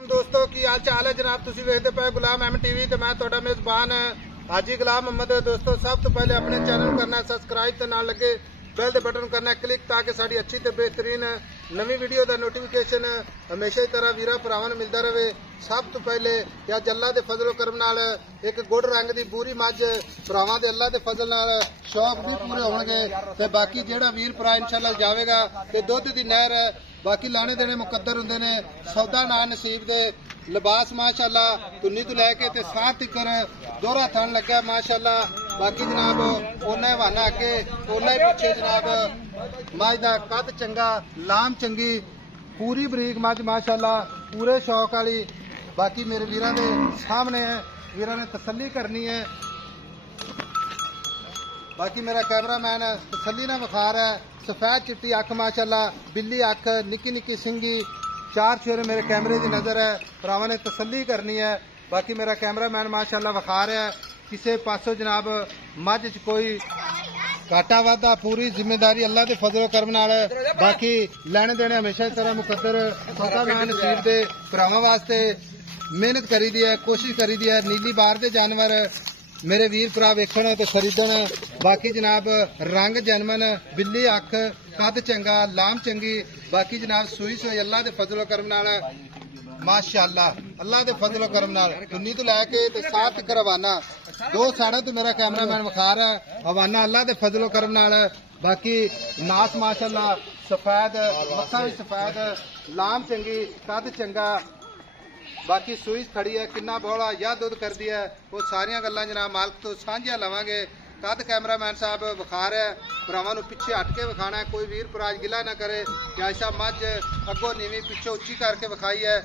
दोस्तों की हाल चाल है जनाब, तुसी वेखदे पे गुलाम अहमद टीवी ते मैं तुहाडा मेजबान हाजी गुलाम अहमद। दोस्तों सब तो पहले अपने चैनल करना सब्सक्राइब ते नाल लगे बेल दे बटन करना क्लिक ताकि साडी अच्छी ते बेहतरीन नवी वीडियो दा नोटिफिकेशन हमेशा ही तरह वीरा भरावां नूं मिलदा रहे। सब तो पहले या अल्लाह दे फजलो करम नाल एक गुड़ रंग दी पूरी मझ भरावां दे अल्लाह दे फजल नाल शौक भी पूरे होणगे ते बाकी जेड़ा वीर भरा इंशाअल्लाह जावेगा ते दुध दी नहर बाकी लाने देने मुकद्दर हुंदे ने सौदा ना नसीब दे लिबास माशाअल्लाह तुन्नी तो लैके ते साथ तिकर दोहरा थन लगा माशाअल्लाह। बाकी जनाब ओना हवाना अगे ओना ही पिछे जनाब मझ दा कद चंगा लाम चंगी पूरी बरीक मझ माशाअल्लाह पूरे शौक वाली। बाकी मेरे वीरां दे सामने है, वीरां ने तसल्ली करनी है। बाकी मेरा कैमरामैन तसल्ली ना विखा रहा है। सफेद चिट्टी अख माशाअल्लाह बिल्ली अख निक्की निक्की सिंगी चार शेर मेरे कैमरे की नजर है, भरावां ने तसल्ली करनी है। बाकी मेरा कैमरामैन माशाअल्लाह विखा रहा है किसी पासों जनाब मझ च कोई घाटा वाधा पूरी जिम्मेदारी अल्लाह के फजलो करम नाल। बाकी लैने देने हमेशा इस तरह मुकद्दर सौदा ना नसीब दे भरावां वास्ते मेहनत करी दी है, कोशिश करी दी है। नीली बार दे जानवर मेरे वीर भरा वेखण ते खरीदण। बाकी जनाब रंग जनमन बिल्ली अख कद चंगा लाम चंगी। बाकी जनाब सूई सूई अल्लाह के फजलो करम नाल माशाअल्लाह अल्लाह के फजलो करम नाल तुन्नी तो लैके ते साथ तक रवाना दो साढ़े तो मेरा कैमरामैन विखा रहा है हवाना अल्लाह के फजलो करम नाल। बाकी नास माशाअल्लाह सफेद मत्था भी सफेद लाम चंगी कद चंगा। बाकी सूई खड़ी है किन्ना बौला या दुध कर दी है वो सारिया गल्लां जनाब मालक तो सांझियां लवांगे। कद कैमरामैन साहब विखा रहा है भरावां नूं पिछे हट के विखाना है, कोई वीर भरा गिला ना करे कि ऐसा मझ अगों नीवी पिछे उच्ची करके विखाई है,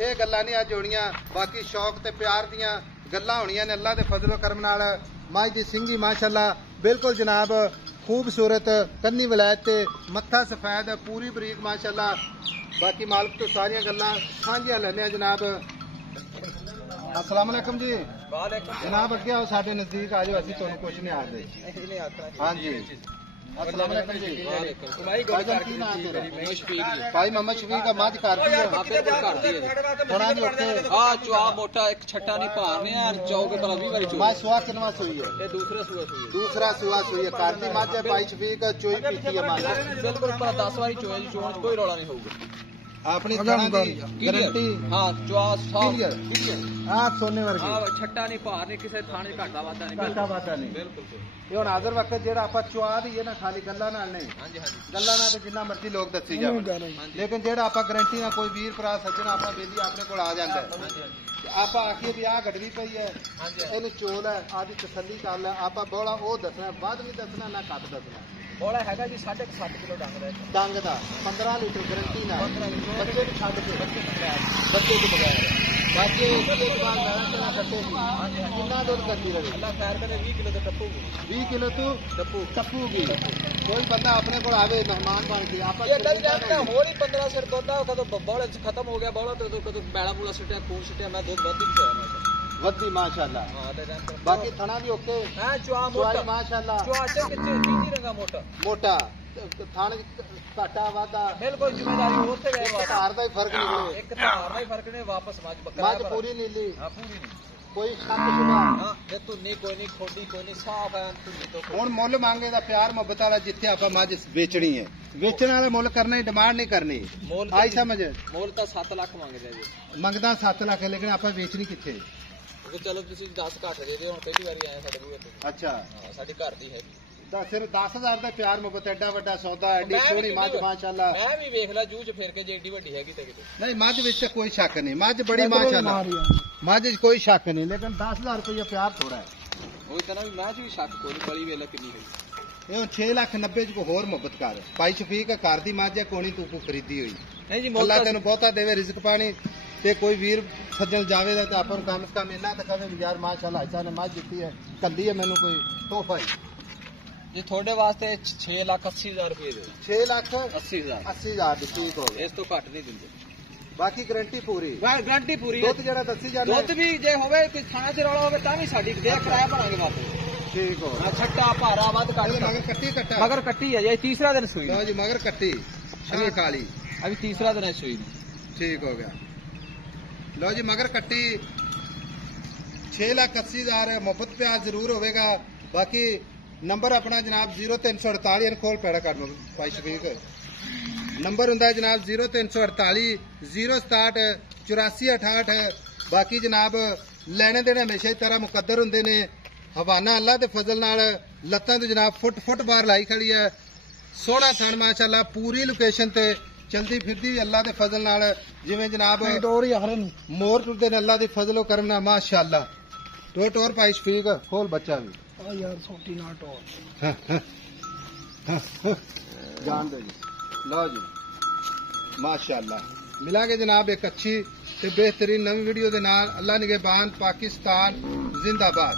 ये गल्लां नहीं अज होणियां। बाकी शौक ते प्यार दियां गल्लां होणियां ने अल्लाह दे फजलो करम नाल। मझ दी सिंगी माशाअल्लाह बिल्कुल जनाब खूबसूरत कन्नी वलैत ते मत्था सफेद पूरी बरीक माशाअल्लाह। बाकी मालिक तो सारिया गल्लां सांझियां लैने जनाब। अस्सलाम वालेकुम जी जनाब, अगे आओ साडे नजदीक आ जाओ, असीं तुहानूं कुछ नहीं आखदे। हाँ जी अस्सलाम वालेकुम जी। भाईजान की नाम तेरा? भाई मोहम्मद शफीक का मझ करदी है थोड़ा जी ओके। हां चुआ मोटा एक छट्टा नहीं पारने यार चौके पर 20 बारी मैं सुआ किनवा सुई है? ये दूसरा सुआ सुई है। दूसरा सुआ सुई है करदी मझ है। भाई शफीक चोई पीती है मझ बिल्कुल पर 10 बारी चोए जी चोण कोई रौला नहीं होगा। अपनी गारंटी हाँ चुआ आप सोने वर्गी छट्टा नहीं पारने किसी थाने घाटा वादा नहीं घाटा वादा नहीं बिल्कुल। ये हुण हाज़र वक्त जेड़ा आपां चुआ दईए ना खाली गल्लां नाल नहीं, गल्लां नाल ते जिन्ना मर्जी लोग दस्सी जावन, लेकिन जेड़ा आपां गारंटी नाल कोई वीर भरा सज्जन अपना बेली अपने कोल आ जांदा है आपां आखिए भी आ गडरी पई है इहनूं चोल है आदि तसल्ली कर लै। आपां बौला ओह दसना वध नहीं दसना ना घट दसना। बौला हैगा जी 7.5 किलो डंग दा 15 लीटर गारंटी नाल बच्चे नूं छड्ड के बच्चे तो बगैर। बाकी इसके बाद मैं कट्टे कितना दूध करती रही अल्लाह खैर करे 20 किलो तो टप्पूगी 20 किलो तू टप्पूगी। कोई बंदा अपने को आवे मेहमान बन के आप ये गल जानता हो ही 15 सिर दूध दा कदों बौले खत्म हो गया बौला तो कदों बैला बूला सिटिया खून सिटिया मैं दूध वधी पिया वधी माशाअल्लाह। हां ले जानता बाकी थना भी ओके हां चुआ मोटा माशाअल्लाह चुआ ते कितनी रंगा मोटा मोटा थाने घाटा वादा बिल्कुल जिम्मेदारी होते गए तार दा ही फर्क निकले एक तार दा ही फर्क ने वापस मज बकरा मज पूरी नीली। हां पूरी नहीं कोई शक शुबा हां ये तू नहीं कोई नहीं खोडी कोई नहीं साफ है तू नहीं तो हुण मुੱਲ मांगे दा प्यार मोहब्बत वाला जिथे आपां मज बेचनी है वेचण वाला मुੱਲ करना ही डिमांड नहीं करनी आई समझ। मोल तो 7 लाख मांगदे जी मंगदा 7 लाख है लेकिन आपां बेचनी किथे तो चलो तुसी 10 घट दे दे हुण पहली बारी आए साडे बूहे ते। अच्छा हां साडी घर दी है सिर्फ 10,000 का प्यार मोहब्बत एडा वड्डा सौदा एडी सोहनी मझ माशाअल्लाह। मैं भी वेख ला जूझ फिर के जे एडी वड्डी हैगी ते किते नहीं मझ विच कोई शक नहीं मझ बड़ी माशाअल्लाह मझ च कोई शक नहीं लेकिन 10,000 रुपया प्यार थोड़ा है। ਉਹ ਤਾਂ ਵੀ ਮੈਂ ਵੀ ਸ਼ੱਕ ਕੋਈ ਬੜੀ ਵੇਲੇ ਕਿੰਨੀ ਹੋਈ ਇਹ 6,90,000 ਚ ਕੋ ਹੋਰ ਮੁਹੱਬਤ ਕਰ ਭਾਈ ਸ਼ਫੀਕ ਘਰ ਦੀ ਮੱਝ ਕੋਣੀ ਤੂੰ ਕੋ ਖਰੀਦੀ ਹੋਈ ਨਹੀਂ ਜੀ ਅੱਲਾਹ ਤੈਨੂੰ ਬਹੁਤਾ ਦੇਵੇ ਰਿਜ਼ਕ ਪਾਣੀ ਤੇ ਕੋਈ ਵੀਰ ਸੱਜਣ ਜਾਵੇ ਦਾ ਤਾਂ ਆਪਾਂ ਨੂੰ ਕਮ ਸੇ ਕਮ ਇੰਨਾ ਤਾਂ ਕਹੇ ਵੀ ਯਾਰ ਮਾਸ਼ਾਅੱਲਾ ਐਸਾ ਨੇ ਮੱਝ ਦਿੱਤੀ ਹੈ ਕੱਲੀ ਹੈ ਮੈਨੂੰ ਕੋਈ ਤੋਹਫਾ ਹੀ। ਜੀ ਤੁਹਾਡੇ ਵਾਸਤੇ 6,80,000 ਰੁਪਏ ਦੇ 6,80,000 ਦੀ ਠੀਕ ਹੋ ਗਿਆ ਇਸ ਤੋਂ ਘੱਟ ਨਹੀਂ ਦਿੰਦੇ। ਬਾਕੀ ਗਾਰੰਟੀ ਪੂਰੀ ਗਾਰੰਟੀ ਪੂਰੀ ਦੁੱਧ ਜਿਹੜਾ ਦੱਸੀ ਜਾਂਦਾ ਦੁੱਧ ਵੀ ਜੇ ਹੋਵੇ ਕੋਈ ਖਾਣਾ ਚ ਰੌਲਾ ਹੋਵੇ ਤਾਂ ਵੀ ਸਾਡੀ ਦੇਖ ਕਿਰਾਇਆ ਭਰਾਂਗੇ ਵਾਪਸ ठीक हो छट्टा भारा वध मगर कट्टी कट्टा मगर कट्टी है ये तीसरा दिन सुई जी मगर कट्टी शाह काली अभी तीसरा दिन है सुई ठीक हो गया लो जी मगर कट्टी 6,80,000 मुफ्त प्याज जरूर होगा। बाकी नंबर अपना जनाब 0348 खोल पैड़ा कर भाई शफीक नंबर होंगे जनाब 0348 067 8468। बाकी जनाब लेने देने हमेशा ही तरह मुकद्दर होंगे ने। हवाना अल्लाह के फजल नाल लत्तां तो जनाब फुट बार लाई खड़ी है। सोहना थन माशाअल्लाह पूरी लोकेशन ते चलती फिरती भी अल्लाह के फजल नाल जिवें जनाब मोर टुरदे ने अल्लाह की फजलो करम नाल माशाअल्लाह। टोर भाई शफीक खोल बच्चा भी यार छोटी ना टोर जान दो जी। लो जी माशाअल्लाह मिलांगे जनाब एक अच्छी ते बेहतरीन नवी वीडियो दे नाल। अल्लाह निगहबान पाकिस्तान जिंदाबाद।